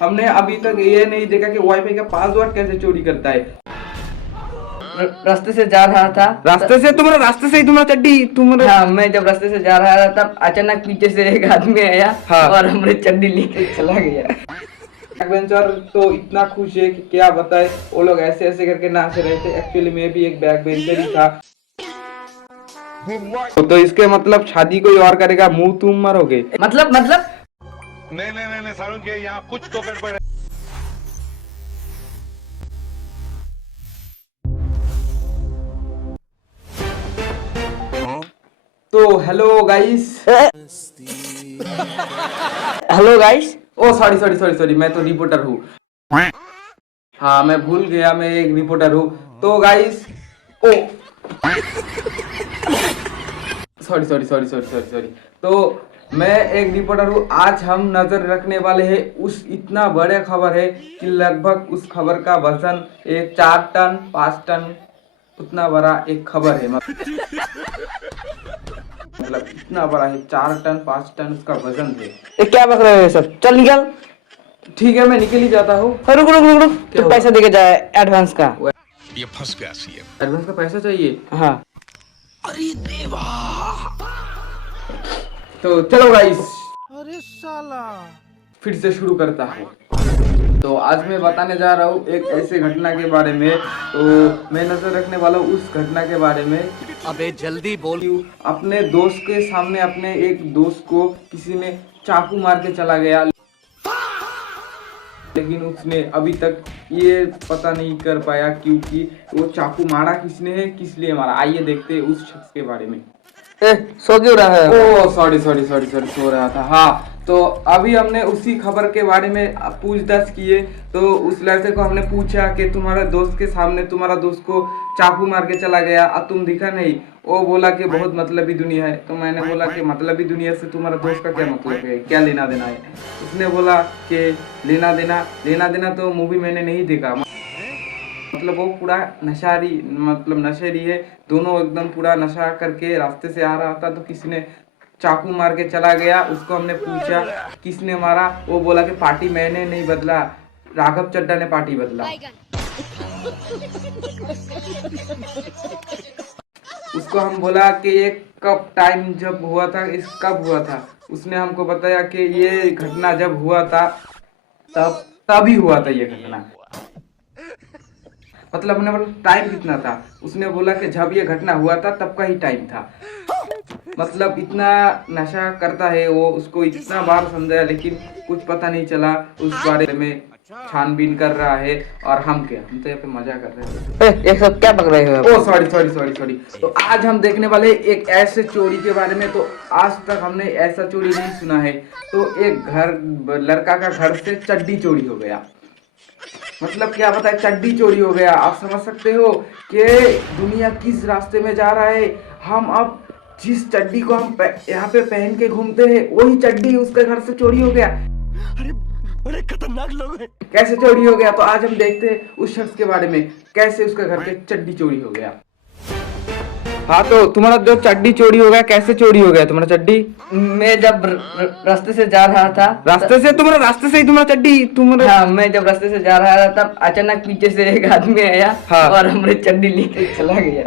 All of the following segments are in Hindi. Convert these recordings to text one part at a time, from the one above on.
हमने अभी तक ये नहीं देखा कि वाईफाई का पासवर्ड कैसे चोरी करता है। रास्ते से जा रहा था। रास्ते से ही तुम्हारा चड्डी तुम्हारा। हाँ, मैं जब रास्ते से जा रहा था तब अचानक पीछे से एक आदमी आया। हाँ। और हमने चड्डी लेके चला गया। बैकबेंचर तो इतना खुश है कि क्या बताए, वो लोग ऐसे ऐसे करके नाच रहे थे। एक्चुअली मैं भी एक बैकबेंचर ही था। तो इसके मतलब शादी कोई और करेगा, मुंह तुम मरोगे। मतलब नहीं सारुण के यहाँ कुछ तो गड़बड़ है। तो hello guys. Hello guys. Oh sorry, मैं तो रिपोर्टर हूँ। हाँ, मैं भूल गया, मैं एक रिपोर्टर हूँ। तो गाइस, ओ सॉरी। तो मैं एक रिपोर्टर हूँ। आज हम नजर रखने वाले हैं उस इतना बड़े खबर है कि लगभग उस खबर का वजन एक 4 टन 5 टन उतना बड़ा एक खबर है। मतलब इतना बड़ा है, 4 टन 5 टन उसका वजन है। ये क्या बक रहे हो सब? चल निकल। ठीक है, मैं निकल ही जाता हूँ। रुक। तो पैसा देके जाए एडवांस का। ये फंस गया सीएम। एडवांस का पैसा चाहिए। हाँ। अरे देवा। तो चलो गाइस, अरे साला। फिर से शुरू करता हूँ। तो आज मैं बताने जा रहा हूँ एक ऐसे घटना के बारे में। तो मैं नजर रखने वाला हूँ उस घटना के बारे में। अबे जल्दी बोल। अपने दोस्त के सामने अपने एक दोस्त को किसी ने चाकू मार के चला गया, लेकिन उसने अभी तक ये पता नहीं कर पाया क्योंकि वो चाकू मारा किसने है, किस लिए मारा। आइए देखते हैं उस शख्स के बारे में। सो क्यों रहा है? ओह सॉरी सो रहा था। हाँ, तो अभी हमने उसी खबर के बारे में पूछताछ किए। तो उस लड़के को हमने पूछा कि तुम्हारे दोस्त के सामने तुम्हारा दोस्त को चाकू मार के चला गया, अब तुम दिखा नहीं। वो बोला कि बहुत मतलबी दुनिया है। तो मैंने बोला कि मतलबी दुनिया से तुम्हारा दोस्त का क्या मतलब है, क्या लेना देना है? उसने बोला कि लेना देना तो मूवी मैंने नहीं देखा। मतलब वो पूरा नशेड़ी है। दोनों एकदम पूरा नशा करके रास्ते से आ रहा था, तो किसी ने चाकू मार के चला गया। उसको हमने पूछा किसने मारा, वो बोला कि पार्टी मैंने नहीं बदला, राघव चड्ढा ने पार्टी बदला। उसको हम बोला कि ये कब टाइम जब हुआ था, इस कब हुआ था। उसने हमको बताया कि ये घटना जब हुआ था तभी हुआ था ये घटना। मतलब हमने बोला टाइम कितना था, उसने बोला कि जब ये घटना हुआ था तब का ही टाइम था। मतलब इतना नशा करता है वो, उसको इतना बार समझाया लेकिन कुछ पता नहीं चला। उस बारे में छानबीन कर रहा है। और हम तो यहाँ पे मजा कर रहे हैं। ये सब क्या बक रहे हो? ओ सॉरी। तो आज हम देखने वाले एक ऐसे चोरी के बारे में। तो आज तक हमने ऐसा चोरी नहीं सुना है। तो एक लड़का का घर से चड्डी चोरी हो गया। मतलब क्या बताए, चड्डी चोरी हो गया। आप समझ सकते हो कि दुनिया किस रास्ते में जा रहा है। हम अब जिस चड्डी को हम यहाँ पे पहन के घूमते हैं, वही चड्डी उसके घर से चोरी हो गया। अरे बड़े खतरनाक लोग हैं। कैसे चोरी हो गया, तो आज हम देखते हैं उस शख्स के बारे में, कैसे उसके घर के चड्डी चोरी हो गया। हाँ, तो तुम्हारा जो चड्डी चोरी हो गया, कैसे चोरी हो गया तुम्हारा चड्डी? मैं जब रास्ते से जा रहा था। रास्ते से ही तुम्हारा चड्डी तुम्हारा। हाँ, मैं जब रास्ते से जा रहा था तब अचानक पीछे से एक आदमी आया। हाँ। और हमने चड्डी लेके चला गया।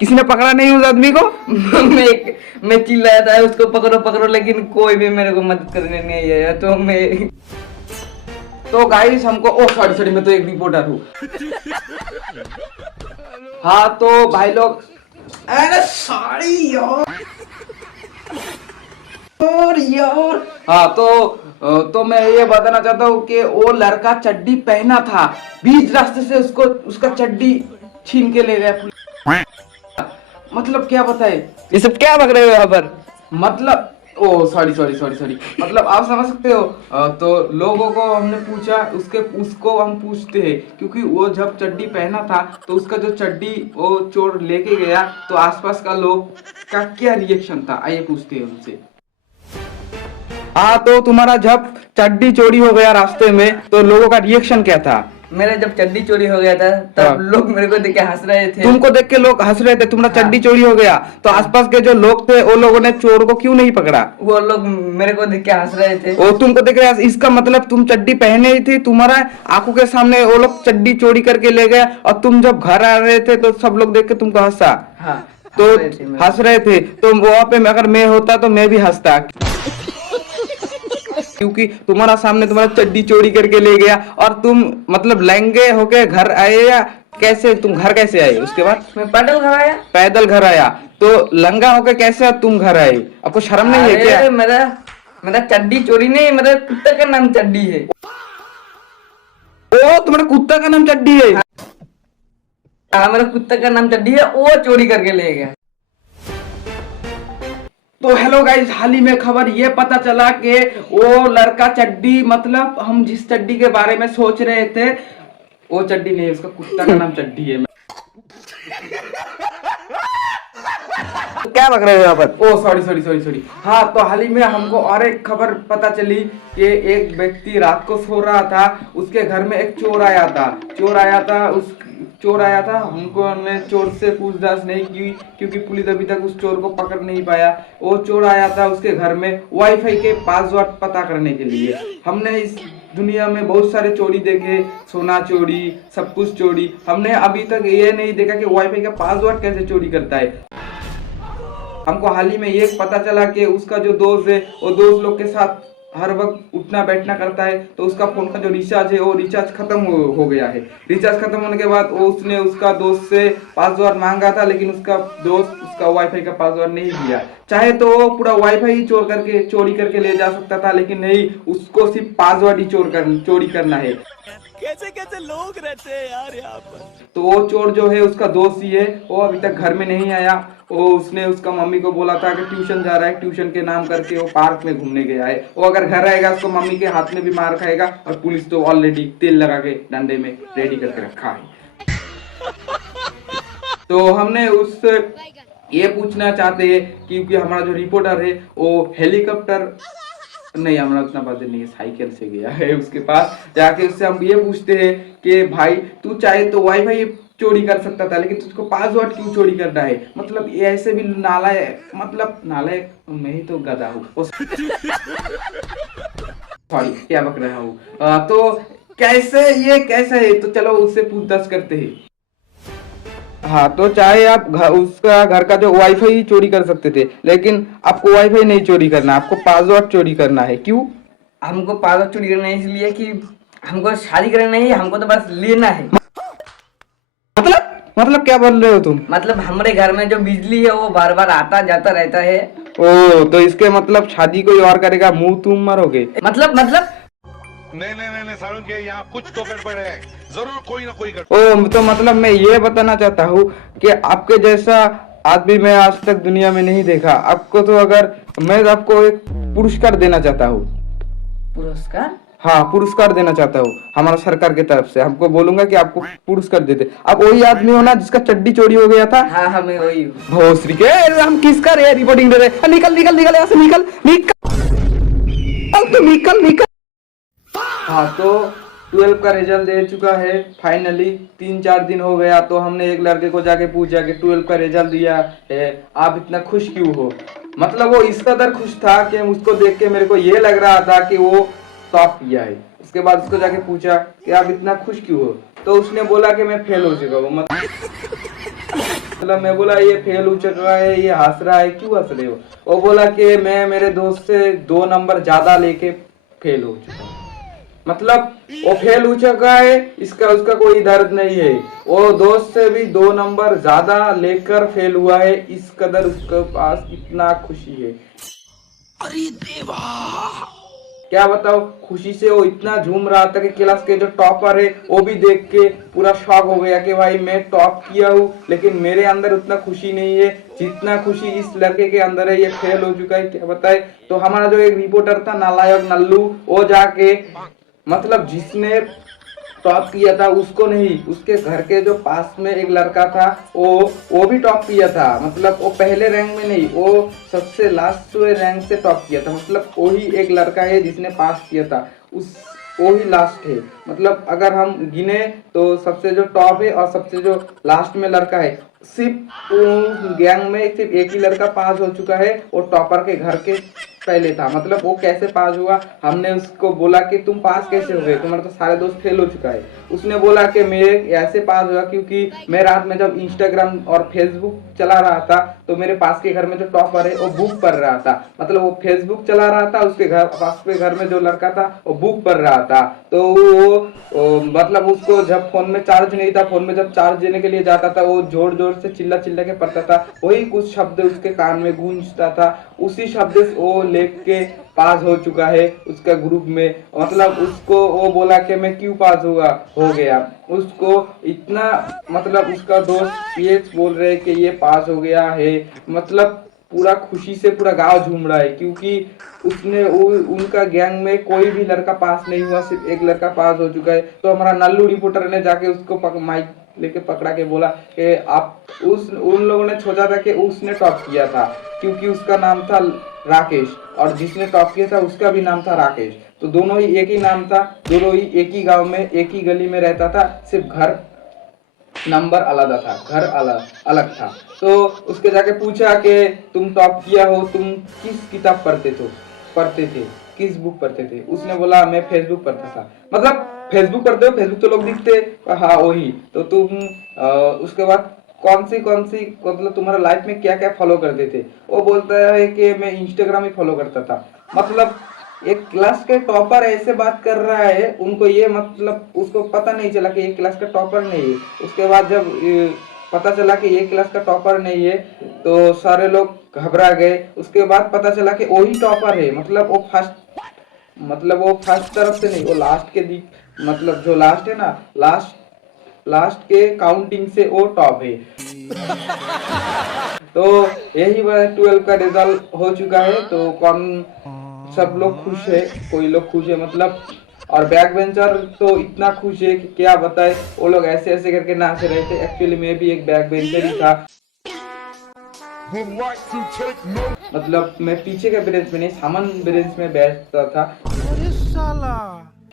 किसी ने पकड़ा नहीं उस आदमी को? मैं चिल्लाया था उसको पकड़ो, लेकिन कोई भी मेरे को मदद करने नहीं आया। तो गाइस हमको ओ सॉरी मैं तो एक रिपोर्टर हूँ। हाँ, तो भाई लोग, अरे सॉरी यार। हाँ, तो मैं ये बताना चाहता हूँ कि वो लड़का चड्डी पहना था, बीच रास्ते से उसका चड्डी छीन के ले गया। मतलब क्या बताए, ये सब क्या बक रहे हो यहाँ पर? मतलब ओ सॉरी मतलब आप समझ सकते हो। तो लोगों को हमने पूछा, उसको हम पूछते हैं क्योंकि वो जब चड्डी पहना था तो उसका जो चड्डी वो चोर लेके गया, तो आसपास का लोग का क्या रिएक्शन था, आइए पूछते हैं उनसे। हाँ, तो तुम्हारा जब चड्डी चोरी हो गया रास्ते में, तो लोगों का रिएक्शन क्या था? मेरा जब चड्डी चोरी हो गया था तब हाँ। लोग मेरे को देख के हंस रहे थे। तुमको देख के लोग हंस रहे थे, तुम्हारा हाँ। चड्डी चोरी हो गया, तो आसपास के जो लोग थे वो लोगों ने चोर को क्यों नहीं पकड़ा? वो लोग मेरे को देख के हंस रहे थे। वो तुमको देख रहे, इसका मतलब तुम चड्डी पहने ही थी, तुम्हारा आंखों के सामने वो लोग चड्डी चोरी करके ले गए, और तुम जब घर आ रहे थे तो सब लोग देख के तुमको हंसा। हाँ, तो हंस रहे थे मेरे हंस रहे थे, तो वहां पे अगर मैं होता तो मैं भी हंसता, क्योंकि तुम्हारा सामने तुम्हारा चड्डी चोरी करके ले गया, और तुम मतलब लहंगे होके घर आए, या कैसे तुम घर कैसे आए? उसके बाद मैं पैदल घर आया। पैदल घर आया, तो लंगा होके कैसे तुम घर आए? आपको शर्म नहीं है क्या? अरे मेरा चड्डी चोरी नहीं, मेरा कुत्ते का नाम चड्डी है। ओ, तुम्हारा कुत्ता का नाम चड्डी है? हाँ, मेरा कुत्ते का नाम चड्डी है, वो चोरी करके ले गया। तो हेलो गाइस, हाल ही में खबर ये पता चला कि वो लड़का चड्डी, मतलब हम जिस चड्डी के बारे में सोच रहे थे वो चड्डी नहीं है, उसका कुत्ता का नाम चड्डी है। क्या लग रहे हो यहाँ पर? ओ सॉरी। हाँ, तो हाल ही में हमको और एक खबर पता चली कि एक व्यक्ति रात को सो रहा था, उसके घर में एक चोर आया था। हमने चोर से पूछताछ नहीं की, क्योंकि पुलिस अभी तक उस चोर को पकड़ नहीं पाया। वो चोर आया था उसके घर में वाईफाई के पासवर्ड पता करने के लिए। हमने इस दुनिया में बहुत सारे चोरी देखे, सोना चोरी, सब कुछ चोरी, हमने अभी तक ये नहीं देखा कि वाईफाई का पासवर्ड कैसे चोरी करता है। हमको हाल ही में ये पता चला कि उसका जो दोस्त है वो दोस्त लोग के साथ हर वक्त उठना बैठना करता है, तो उसका फोन का जो रिचार्ज है वो रिचार्ज खत्म हो गया है। रिचार्ज खत्म होने के बाद उसने उसका दोस्त से पासवर्ड मांगा था, लेकिन उसका दोस्त उसका वाईफाई का पासवर्ड नहीं दिया। चाहे तो वो पूरा वाईफाई ही चोरी करके ले जा सकता था, लेकिन नहीं, उसको सिर्फ पासवर्ड ही चोरी करना है। कैसे लोग रहते हैं यार यहाँ पर। तो वो चोर जो है उसका दोस्त ही है, वो अभी तक घर में नहीं आया। उसने उसका मम्मी को बोला था कि ट्यूशन जा रहा है, ट्यूशन के नाम करके वो पार्क में घूमने गया है। वो अगर घर आएगा उसको मम्मी के हाथ में भी मार खाएगा, और पुलिस तो ऑलरेडी तेल लगा के डंडे में रेडी करके रखा है। तो हमने उससे ये पूछना चाहते हैं, क्योंकि हमारा जो रिपोर्टर है वो हेलीकॉप्टर नहीं, हमारा उतना बजट नहीं है, साइकिल से गया है उसके पास। जाके उससे हम ये पूछते हैं कि भाई तू चाहे तो वाईफाई चोरी कर सकता था, लेकिन तुझको पासवर्ड क्यों चोरी करना है? मतलब ये ऐसे भी नालायक, मतलब नालायक मैं ही तो गधा हूँ, सॉरी क्या बक रहा हूँ। तो कैसे है? तो चलो उससे पूछताछ करते हैं। हाँ, तो चाहे आप उसका घर का जो वाईफाई ही चोरी कर सकते थे, लेकिन आपको वाईफाई नहीं चोरी करना, आपको पासवर्ड चोरी करना है। क्यों? हमको पासवर्ड चोरी करना है इसलिए कि हमको शादी करना नहीं है, हमको तो बस लेना है। मतलब क्या बोल रहे हो तुम? मतलब हमारे घर में जो बिजली है वो बार बार आता जाता रहता है। ओ, तो इसके मतलब शादी कोई और करेगा, मुंह तुम मरोगे? मतलब नहीं सारुण के यहाँ कुछ तो गड़बड़ है, जरूर कोई ना कोई गड़बड़। ओ, तो मतलब मैं ये बताना चाहता हूँ कि आपके जैसा आदमी मैं आज तक दुनिया में नहीं देखा। आपको तो अगर मैं आपको एक पुरस्कार देना चाहता हूँ। पुरस्कार? हाँ, पुरस्कार देना चाहता हूँ हमारा सरकार की तरफ से। हमको बोलूंगा कि आपको पुरस्कार देते। आप वही आदमी हो ना जिसका चड्डी चोरी हो गया था? हाँ, मैं वही हूँ। भोसरी के, हम किसका रे रिपोर्टिंग दे रहे? निकल यहाँ से, निकल। हाँ, तो 12 का रिजल्ट दे चुका है फाइनली। 3-4 दिन हो गया, तो हमने एक लड़के को जाके पूछा कि 12 का रिजल्ट दिया है, आप इतना खुश क्यों हो? मतलब वो इस कदर खुश था कि उसको देख के मेरे को ये लग रहा था कि वो टॉप किया है। उसके बाद उसको जाके पूछा कि आप इतना खुश क्यों हो, तो उसने बोला कि मैं फेल हो चुका हूँ। मतलब मैं बोला ये फेल हो चुका है, ये हंस रहा है, क्यों हंस रहे हो? वो बोला कि मैं मेरे दोस्त से 2 नंबर ज्यादा लेके फेल हो चुका हूँ। मतलब वो फेल हो चुका है, इसका उसका कोई दर्द नहीं है। वो दोस्त से भी 2 नंबर ज्यादा लेकर फेल हुआ है, इस कदर उसके पास इतना खुशी है। अरे देवा, क्या बताओ, खुशी से वो इतना झूम रहा था कि क्लास के जो टॉपर है वो भी देख के पूरा शॉक हो गया कि भाई मैं टॉप किया हूँ, लेकिन मेरे अंदर उतना खुशी नहीं है जितना खुशी इस लड़के के अंदर है। ये फेल हो चुका है, क्या बताए। तो हमारा जो एक रिपोर्टर था नालायक नल्लू, वो जाके मतलब जिसने टॉप किया था उसको नहीं, उसके घर के जो पास में एक लड़का था वो भी टॉप किया था। मतलब वो पहले रैंक में नहीं, वो सबसे लास्ट रैंक से टॉप किया था। मतलब वही एक लड़का है जिसने पास किया था। वो ही लास्ट है। मतलब अगर हम गिने तो सबसे जो टॉप है और सबसे जो लास्ट में लड़का है, सिर्फ गैंग में सिर्फ एक ही लड़का पास हो चुका है, वो टॉपर के घर के पहले था। मतलब वो कैसे पास हुआ, हमने उसको बोला कि तुम पास कैसे हो गए, तुम्हारा तो सारे दोस्त फेल हो चुका है। उसने बोला कि मैं ऐसे पास हुआ क्योंकि मैं रात में जब इंस्टाग्राम और फेसबुक चला रहा था तो मेरे पास के घर में जो टॉपर है वो बुक पढ़ रहा था। मतलब वो फेसबुक चला रहा था, उसके घर पास के घर में जो लड़का था वो बुक पढ़ रहा था। तो वो मतलब उसको जब फोन में चार्ज नहीं था, फोन में जब चार्ज देने के लिए जाता था वो जोर जोर से चिल्ला चिल्ला के पढ़ता था, वही कुछ शब्द उसके कान में गूंजता था, उसी शब्द से वो लेके पास हो चुका है उसका ग्रुप में। मतलब उसको वो बोला कि मैं क्यों पास हो गया, उसको इतना मतलब उसका दोस्त ये बोल रहे कि ये पास हो गया है। मतलब पूरा खुशी से पूरा गांव झूम रहा है क्योंकि उसने उनका गैंग में कोई भी लड़का पास नहीं हुआ, सिर्फ एक लड़का पास हो चुका है। तो हमारा नल्लू रिपोर्टर ने जाके उसको माइक लेके पकड़ा के बोला कि आप उन लोगों ने सोचा था कि उसने टॉप किया था क्योंकि उसका नाम था राकेश और जिसने टॉप किया था उसका भी नाम था राकेश। तो दोनों ही एक ही नाम था, दोनों ही एक ही गांव में एक ही गली में रहता था, सिर्फ घर नंबर अलग था, घर अलग था। तो उसके जाके पूछा कि तुम टॉप किया हो, तुम किस किताब पढ़ते थे, किस बुक पढ़ते थे? उसने बोला मैं फेसबुक पढ़ता था। मतलब फेसबुक पढ़ते हो, फेसबुक तो लोग दिखते, हाँ वही। तो तुम उसके बाद कौन सी मतलब तुम्हारा लाइफ में क्या क्या फॉलो करते थे? वो बोलता है कि मैं इंस्टाग्राम ही फॉलो करता था। मतलब एक क्लास के टॉपर ऐसे बात कर रहा है, उनको ये मतलब उसको पता नहीं चला कि ये क्लास का टॉपर नहीं है। उसके बाद जब पता चला कि ये क्लास का टॉपर नहीं है तो सारे लोग घबरा गए। उसके बाद पता चला कि वही टॉपर है। मतलब वो फर्स्ट तरफ से नहीं, वो लास्ट के मतलब जो लास्ट है ना, लास्ट के काउंटिंग से वो टॉप है। तो यही 12 का रिजल्ट हो चुका है। तो सब लोग खुश है, कोई लोग खुश है मतलब, और बैक बेंचर तो इतना खुश है कि क्या बताए। वो लोग ऐसे ऐसे करके नाच रहे थे। एक्चुअली मैं भी एक बैक बेंचर ही था। मतलब मैं पीछे के बेंच में नहीं, सामने बेंच में बैठता था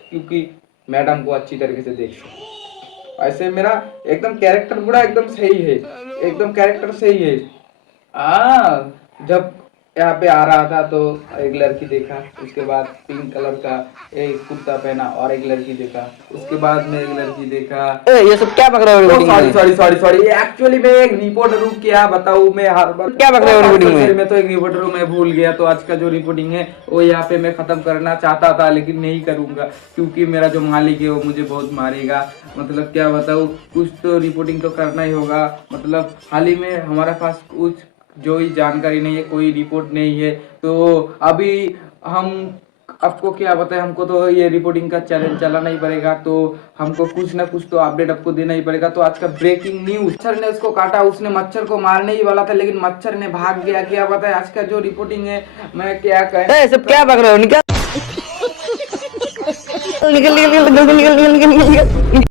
क्योंकि मैडम को अच्छी तरीके से देख सको। ऐसे मेरा एकदम कैरेक्टर पूरा एकदम सही है, एकदम कैरेक्टर सही है। जब यहाँ पे आ रहा था तो एक लड़की देखा, उसके बाद पिंक कलर का एक कुर्ता पहना और एक लड़की देखा, उसके बाद में एक लड़की देखा। ये सब क्या पक रहे हो? सॉरी एक्चुअली मैं एक रिपोर्टर हूँ, क्या बताऊँ मैं हर बार क्या पक रहे हो रिपोर्टिंग में? मैं तो एक रिपोर्टर हूँ, मैं भूल गया। तो आज का जो रिपोर्टिंग है वो यहाँ पे मैं खत्म करना चाहता था लेकिन नहीं करूंगा क्योंकि मेरा जो मालिक है वो मुझे बहुत मारेगा। मतलब क्या बताऊँ, कुछ तो रिपोर्टिंग तो करना ही होगा। मतलब हाल ही में हमारे पास कुछ जो ही जानकारी नहीं है, कोई रिपोर्ट नहीं है। तो अभी हम आपको क्या बताएं, हमको तो ये रिपोर्टिंग का चैलेंज चलाना ही पड़ेगा। तो हमको कुछ ना कुछ तो अपडेट आपको देना ही पड़ेगा। तो आज का ब्रेकिंग न्यूज, मच्छर ने उसको काटा, उसने मच्छर को मारने ही वाला था लेकिन मच्छर ने भाग गया। क्या बताएं आज का जो रिपोर्टिंग है, मैं क्या कहें। सब क्या पक रहे हो? निकल निकल निकल निकल निकल निकल निकल निकल।